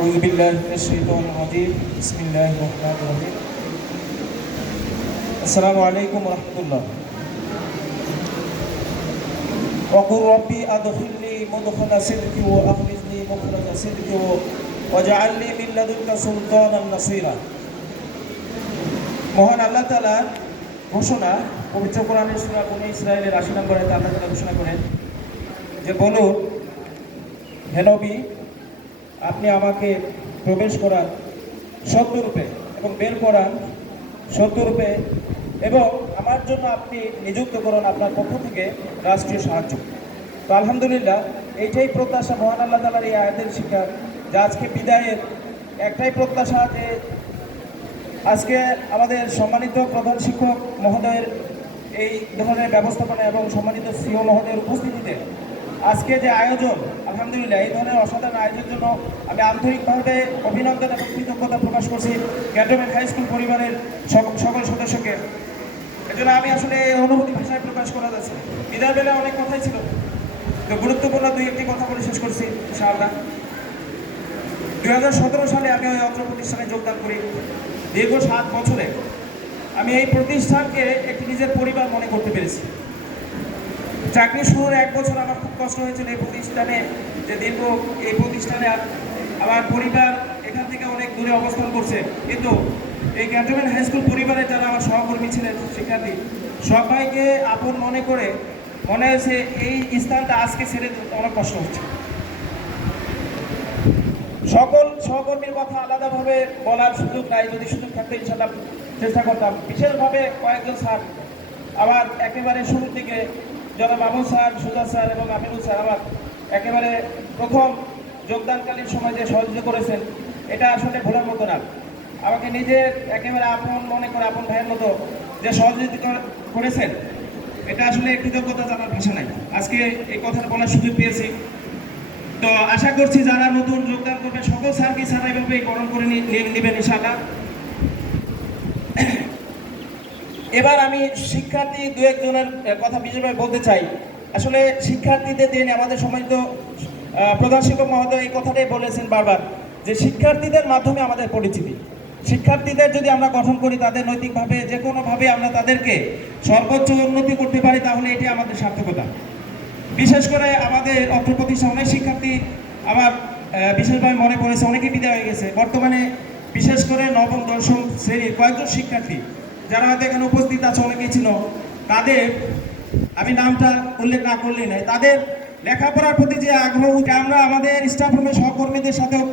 أعوذ بالله من الشيطان الرجيم بسم الله الرحمن الرحيم السلام عليكم ورحمة الله وقل ربي أدخلني مدخل صدق وأخرجني مخرج صدق واجعل لي من لدنك سلطانا نصيرا মহান আল্লাহ তালার ঘোষণা পবিত্র কোরআনের সুরা কোন ইসরায়েলের আশি নম্বরে আল্লাহ তালা ঘোষণা করেন যে বলুন হে নবী আপনি আমাকে প্রবেশ করান সত্যরূপে এবং বের করান সত্যরূপে এবং আমার জন্য আপনি নিযুক্ত করুন আপনার পক্ষ থেকে রাষ্ট্রীয় সাহায্য। তো আলহামদুলিল্লাহ, এইটাই প্রত্যাশা মহান আল্লাহ তালার এই আয়াতের শিকার, যে আজকে বিদায়ের একটাই প্রত্যাশা যে আজকে আমাদের সম্মানিত প্রধান শিক্ষক মহোদয়ের এই ধরনের ব্যবস্থাপনা এবং সম্মানিত সিও মহোদয়ের উপস্থিতিতে আজকে যে আয়োজন, আলহামদুলিল্লাহ, এই ধরনের অসাধারণ আয়োজনের জন্য আমি আন্তরিকভাবে অভিনন্দন এবং কৃতজ্ঞতা প্রকাশ করছি ক্যান্টনমেন্ট হাই স্কুল পরিবারের সক- সকল সদস্যকে। এজন্য আমি আসলে অনুভূতি ভাষায় প্রকাশ করা যাচ্ছে। বিদায় বেলা অনেক কথাই ছিল। তো গুরুত্বপূর্ণ দুই একটি কথা বলে শেষ করছি, ইনশাআল্লাহ। দুই হাজার সতেরো সালে আমি ওই অত্র প্রতিষ্ঠানে যোগদান করি। দীর্ঘ সাত বছরে আমি এই প্রতিষ্ঠানকে একটি নিজের পরিবার মনে করতে পেরেছি। চাকরি শুরুর এক বছর আমার খুব কষ্ট হয়েছিল এই প্রতিষ্ঠানে, যে দীর্ঘ এই প্রতিষ্ঠানে আমার পরিবার এখান থেকে অনেক দূরে অবস্থান করছে। কিন্তু এই ক্যান্টনমেন্ট হাই স্কুল পরিবারে যারা আমার সহকর্মী ছিলেন, শিক্ষার্থী, সবাইকে আপন মনে করে মনে হয়েছে এই স্থানটা আজকে ছেড়ে অনেক কষ্ট হচ্ছে। সকল সহকর্মীর কথা আলাদাভাবে বলার সুযোগ নাই, যদি সুযোগ থাকতো ইনশাল্লাহ চেষ্টা করতাম। বিশেষভাবে কয়েকজন স্যার আমার একেবারে শুরুর দিকে যারা মামুন স্যার সুজা স্যার এবং আমিনুল স্যার, আমার একেবারে প্রথম যোগদানকালীন সময় যে সহযোগিতা করেছেন, এটা আসলে ভোলার মতো না। আমাকে নিজে একেবারে আপন মনে করে, আপন ভাইয়ের মতো যে সহযোগিতা করেছেন, এটা আসলে কৃতজ্ঞতা জানার ভাষা নাই। আজকে এই কথাটা বলার সুযোগ পেয়েছি। তো আশা করছি যারা নতুন যোগদান করবেন, সকল স্যারকে স্যার এইভাবে গরম করে নিয়ে নেবেন ইনশাআল্লাহ। এবার আমি শিক্ষার্থী দু একজনের কথা বিশেষভাবে বলতে চাই। আসলে শিক্ষার্থীদের দিন আমাদের সম্মানিত প্রধান শিক্ষক মহোদয় এই কথাটাই বলেছেন বারবার, যে শিক্ষার্থীদের মাধ্যমে আমাদের পরিচিতি। শিক্ষার্থীদের যদি আমরা গঠন করি, তাদের নৈতিকভাবে যে কোনোভাবে আমরা তাদেরকে সর্বোচ্চ উন্নতি করতে পারি, তাহলে এটি আমাদের সার্থকতা। বিশেষ করে আমাদের অত্র অনেক শিক্ষার্থী আমার বিশেষভাবে মনে পড়েছে অনেকে বিদায় হয়ে গেছে। বর্তমানে বিশেষ করে নবম, দশম শ্রেণির কয়েকজন শিক্ষার্থী যারা হয়তো এখানে উপস্থিত আছে, অনেকেই ছিল। তাদের, আমি নামটা উল্লেখ না করলেই নয়, তাদের লেখাপড়ার প্রতি যে আগ্রহ আমরা আমাদের স্টাফ রুমের সহকর্মীদের সাথেও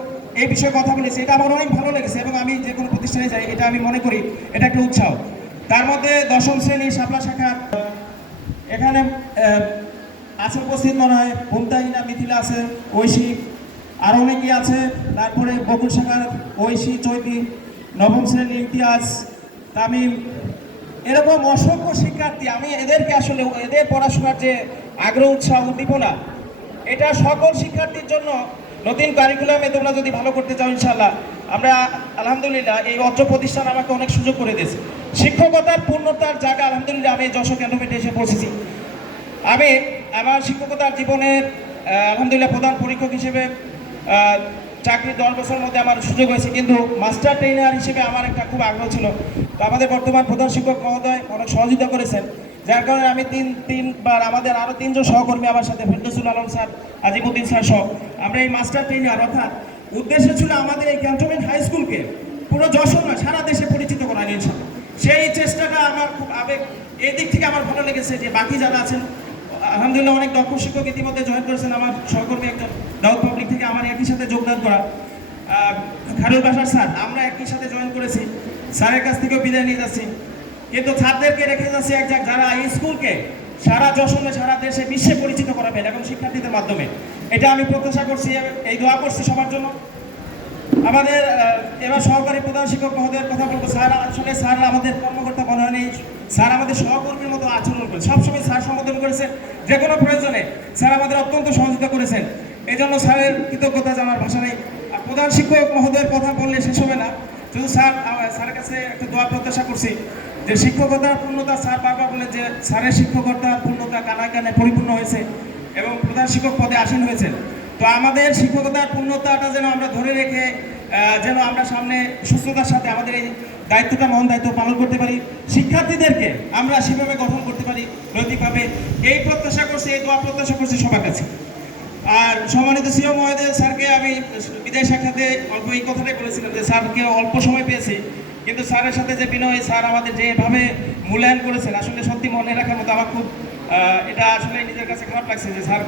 এই বিষয়ে কথা বলেছি এটা আমার অনেক ভালো লেগেছে এবং আমি যে কোনো প্রতিষ্ঠানে যাই, এটা আমি মনে করি, এটা একটা উৎসাহ। তার মধ্যে দশম শ্রেণি শাপলা শাখা এখানে আছে উপস্থিত মনে হয় ভূমতাহিনা মিথিলা আছে, ঐশী, আর অনেকেই আছে। তারপরে বকুল শাখার ঐশী, চৈতি, নবম শ্রেণির ইতিহাস তামিম এরকম অসংখ্য শিক্ষার্থী, আমি এদেরকে আসলে, এদের পড়াশোনার যে আগ্রহ, উৎসাহ উদ্দীপনা এটা সকল শিক্ষার্থীর জন্য নতুন কারিকুলামে তোমরা যদি ভালো করতে চাও ইনশাল্লাহ আমরা আলহামদুলিল্লাহ এই অত্র প্রতিষ্ঠান আমাকে অনেক সুযোগ করে দিয়েছে। শিক্ষকতার পূর্ণতার জায়গা, আলহামদুলিল্লাহ, আমি যশো ক্যান্টনমেন্টে এসে পৌঁছেছি। আমি আমার শিক্ষকতার জীবনের আলহামদুলিল্লাহ, প্রধান পরীক্ষক হিসেবে চাকরি দশ বছরের মধ্যে আমার সুযোগ হয়েছে। কিন্তু মাস্টার ট্রেনার হিসেবে আমার একটা খুব আগ্রহ ছিল। তো আমাদের বর্তমান প্রধান শিক্ষক মহোদয় অনেক সহযোগিতা করেছেন। যার কারণে আমি তিন, তিনবার আমাদের আরও তিনজন সহকর্মী আমার সাথে, ফেরদৌসুল আলম স্যার, আজিমুদ্দিন স্যার সহ। আমরা এই মাস্টার ট্রেনার অর্থাৎ উদ্দেশ্য ছিল আমাদের এই ক্যান্টনমেন্ট হাই স্কুলকে পুরো যশোর নয়, সারা দেশে পরিচিত করা ইনশাল্লাহ সেই চেষ্টাটা আমার খুব আবেগ, এই দিক থেকে আমার ভালো লেগেছে যে বাকি যারা আছেন, আলহামদুলিল্লাহ অনেক দক্ষ শিক্ষক ইতিমধ্যে জয়েন করেছেন। আমার সহকর্মী একজন দাউদ পাবলিক থেকে আমার একই সাথে যোগদান করা। খারুল বাসার স্যার, আমরা একই সাথে জয়েন করেছি। স্যারের কাছ থেকেও বিদায় নিয়ে যাচ্ছি। কিন্তু ছাত্রদেরকে রেখে যাচ্ছি এক জায়গায় যারা স্কুলকে সারা যশোরে সারা দেশে বিশ্বে পরিচিত করাবেন এবং শিক্ষার্থীদের মাধ্যমে। এটা আমি প্রত্যাশা করছি এই দোয়া করছি সবার জন্য। আমাদের এবার সহকারী প্রধান শিক্ষক মহোদয়ের কথা বলব। স্যার, আসলে স্যার আমাদের কর্মকর্তা হয়নি। স্যার আমাদের সহকর্মীর মতো আচরণ করে সবসময় স্যার সম্বোধন করেছেন যে কোনো প্রয়োজনে স্যার আমাদের অত্যন্ত সহযোগিতা করেছেন। এই জন্য স্যারের কৃতজ্ঞতা জানার ভাষা নেই। প্রধান শিক্ষক মহোদয়ের কথা বললে শেষ হবে না। শুধু স্যার স্যারের কাছে একটা দোয়া প্রত্যাশা করছি যে শিক্ষকতার পূর্ণতা স্যার বারবার বলে যে স্যারের শিক্ষকতার পূর্ণতা কানায় কানায় পরিপূর্ণ হয়েছে এবং প্রধান শিক্ষক পদে আসীন হয়েছেন। তো আমাদের শিক্ষকতার পূর্ণতাটা যেন আমরা ধরে রেখে যেন আমরা সামনে সুস্থতার সাথে আমাদের এই দায়িত্বটা, মহান দায়িত্ব পালন করতে পারি। শিক্ষার্থীদেরকে আমরা সেভাবে গঠন করতে পারি নৈতিকভাবে। এই প্রত্যাশা করছি, এই দোয়া প্রত্যাশা করছি সবার কাছে। আর সম্মানিত সিও মহোদয়, স্যারকে আমি বিদায় সাক্ষাতে অল্প এই কথাটাই বলেছিলাম যে স্যারকে অল্প সময় পেয়েছি, কিন্তু স্যারের সাথে যে বিনয় স্যার আমাদের যেভাবে মূল্যায়ন করেছেন, আসলে সত্যি মনে রাখার মতো আমার খুব এটা আসলে নিজের কাছে খারাপ লাগছে যে স্যার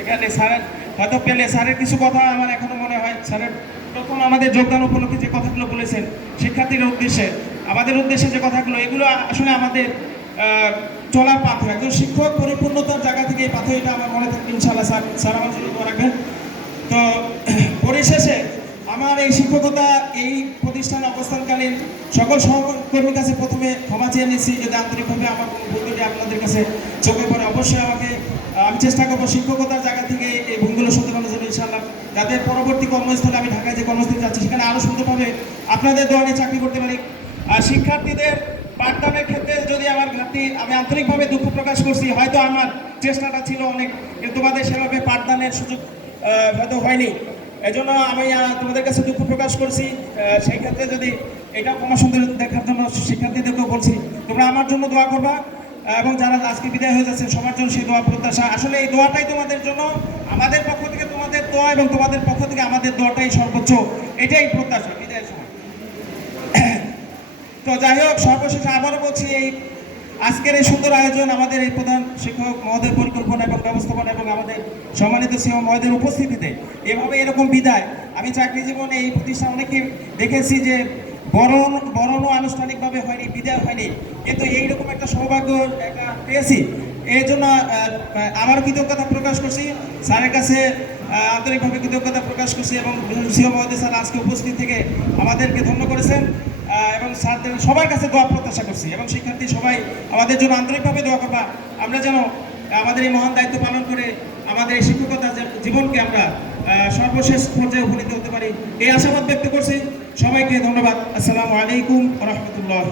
এখানে স্যারের হয়তো পেলে স্যারের কিছু কথা আমার এখনও মনে হয়, স্যারের প্রথম আমাদের যোগদান উপলক্ষে যে কথাগুলো বলেছেন শিক্ষার্থীর উদ্দেশ্যে, আমাদের উদ্দেশ্যে যে কথাগুলো, এগুলো আসলে আমাদের চলার পাথর। একজন শিক্ষক পরিপূর্ণতার জায়গা থেকে এই পাথরটা আমার মনে থাকবে ইনশাল্লাহ স্যার স্যার আমার জন্য রাখবেন। তো, পরিশেষে আমার এই শিক্ষকতা, এই প্রতিষ্ঠানে অবস্থানকালীন সকল সহকর্মীর কাছে প্রথমে ক্ষমা চেয়ে নিচ্ছি যদি আন্তরিকভাবে আমার কোনো ভুল যদি আপনাদের কাছে চোখে পড়ে। অবশ্যই আমাকে, আমি চেষ্টা করব শিক্ষকতার জায়গা থেকে এই ভুলগুলো শুধরানোর জন্য ইনশাল্লাহ যাতে পরবর্তী কর্মস্থলে আমি ঢাকায় যে কর্মস্থলে যাচ্ছি, সেখানে আরও সুন্দরভাবে আপনাদের দোয়ানে চাকরি করতে পারি। আর শিক্ষার্থীদের পাঠদানের ক্ষেত্রে যদি আমার ঘাটতি, আমি আন্তরিকভাবে দুঃখ প্রকাশ করছি, হয়তো আমার চেষ্টাটা ছিল অনেক কিন্তু তোমাদের সেভাবে পাঠদানের সুযোগ হয়তো হয়নি। এজন্য আমি তোমাদের কাছে দুঃখ প্রকাশ করছি। সেই ক্ষেত্রে যদি এটা ক্ষমা সুন্দর দেখার জন্য শিক্ষার্থীদেরকেও বলছি, তোমরা আমার জন্য দোয়া করবা, এবং যারা আজকে বিদায় হয়ে যাচ্ছে সবার জন্য সেই দোয়া প্রত্যাশা। আসলে এই দোয়াটাই তোমাদের জন্য, আমাদের পক্ষ থেকে তোমাদের দোয়া এবং তোমাদের পক্ষ থেকে আমাদের দোয়াটাই সর্বোচ্চ, এটাই প্রত্যাশা। সময় তো যাই হোক, সর্বশেষে আবারও বলছি এই আজকের এই সুন্দর আয়োজন আমাদের এই প্রধান শিক্ষক মহোদয় পরিকল্পনা এবং ব্যবস্থাপনা এবং আমাদের সম্মানিত সিও মহোদয়ের উপস্থিতিতে এভাবে এরকম বিদায়। আমি চাকরি জীবনে এই প্রতিষ্ঠান অনেকে দেখেছি যে বরণ, বরণও আনুষ্ঠানিকভাবে হয়নি, বিদায় হয়নি। কিন্তু এইরকম একটা সৌভাগ্য একটা পেয়েছি। এই জন্য আমার কৃতজ্ঞতা প্রকাশ করছি। স্যারের কাছে আন্তরিকভাবে কৃতজ্ঞতা প্রকাশ করছি এবং সিংহ মহোদয় স্যার আজকে উপস্থিত থেকে আমাদেরকে ধন্য করেছেন। এবং স্যারদের সবার কাছে দোয়া প্রত্যাশা করছি। এবং শিক্ষার্থী সবাই আমাদের জন্য আন্তরিকভাবে দোয়া করবা। আমরা যেন আমাদের এই মহান দায়িত্ব পালন করে আমাদের এই শিক্ষকতা জীবনকে আমরা সর্বশেষ পর্যায়ে উপনীত হতে পারি। এই আশাবাদ ব্যক্ত করছি। সবাইকে ধন্যবাদ। আসসালামু আলাইকুম রহমতুল্লাহ।